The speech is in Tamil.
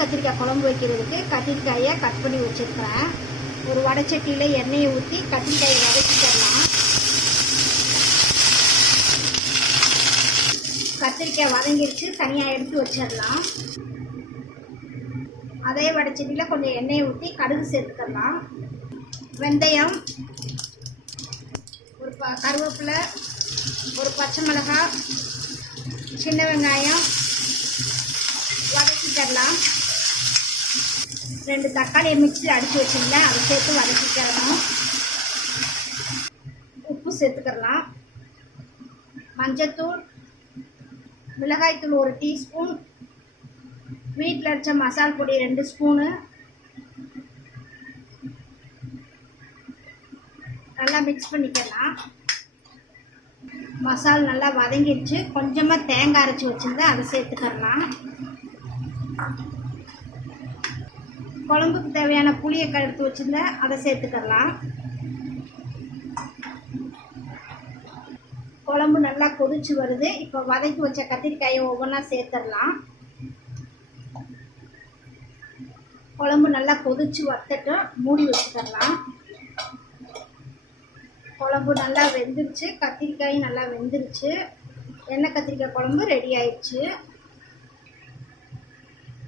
கத்திரிக்காய் குழம்பு வைக்கிறதுக்கு கத்திரிக்காயை கட் பண்ணி வச்சுருக்கிறேன். ஒரு வடைச்சட்டியில் எண்ணெயை ஊற்றி கத்திரிக்காயை வதக்கிக்கலாம். கத்திரிக்காய் வதங்கிடுச்சு, தனியாக எடுத்து வச்சிடலாம். அதே வடைச்சட்டியில் கொஞ்சம் எண்ணெயை ஊற்றி கடுகு சேர்த்துக்கலாம். வெந்தயம், ஒரு கருவேப்பிலை, ஒரு பச்சை மிளகாய், சின்ன வெங்காயம் வதக்கிக்கலாம். 2 தக்காளியை மிக்ஸியில் அடித்து வச்சுருந்தேன், அதை சேர்த்து வதக்கிக்கிறணும். உப்பு சேர்த்துக்கலாம். மஞ்சத்தூள், மிளகாய்த்தூள் 1 டீஸ்பூன், வீட்டில் அரைச்ச மசால் பொடி 2 ஸ்பூனு. நல்லா மிக்ஸ் பண்ணிக்கலாம். மசால் நல்லா வதங்கிடுச்சு. கொஞ்சமாக தேங்காய் அரைச்சி வச்சுருந்தேன், அதை சேர்த்துக்கலாம். குழம்புக்கு தேவையான புளியை கழுத்து வச்சுருந்தேன், அதை சேர்த்துக்கலாம். குழம்பு நல்லா கொதிச்சு வருது. இப்போ வதக்கி வச்ச கத்திரிக்காயை ஒவ்வொன்றா சேர்த்துடலாம். குழம்பு நல்லா கொதிச்சு வத்தட்டு மூடி வச்சுக்கலாம். குழம்பு நல்லா வெந்துருச்சு, கத்திரிக்காயும் நல்லா வெந்துருச்சு. எண்ணெய் கத்திரிக்காய் குழம்பு ரெடி ஆயிடுச்சு.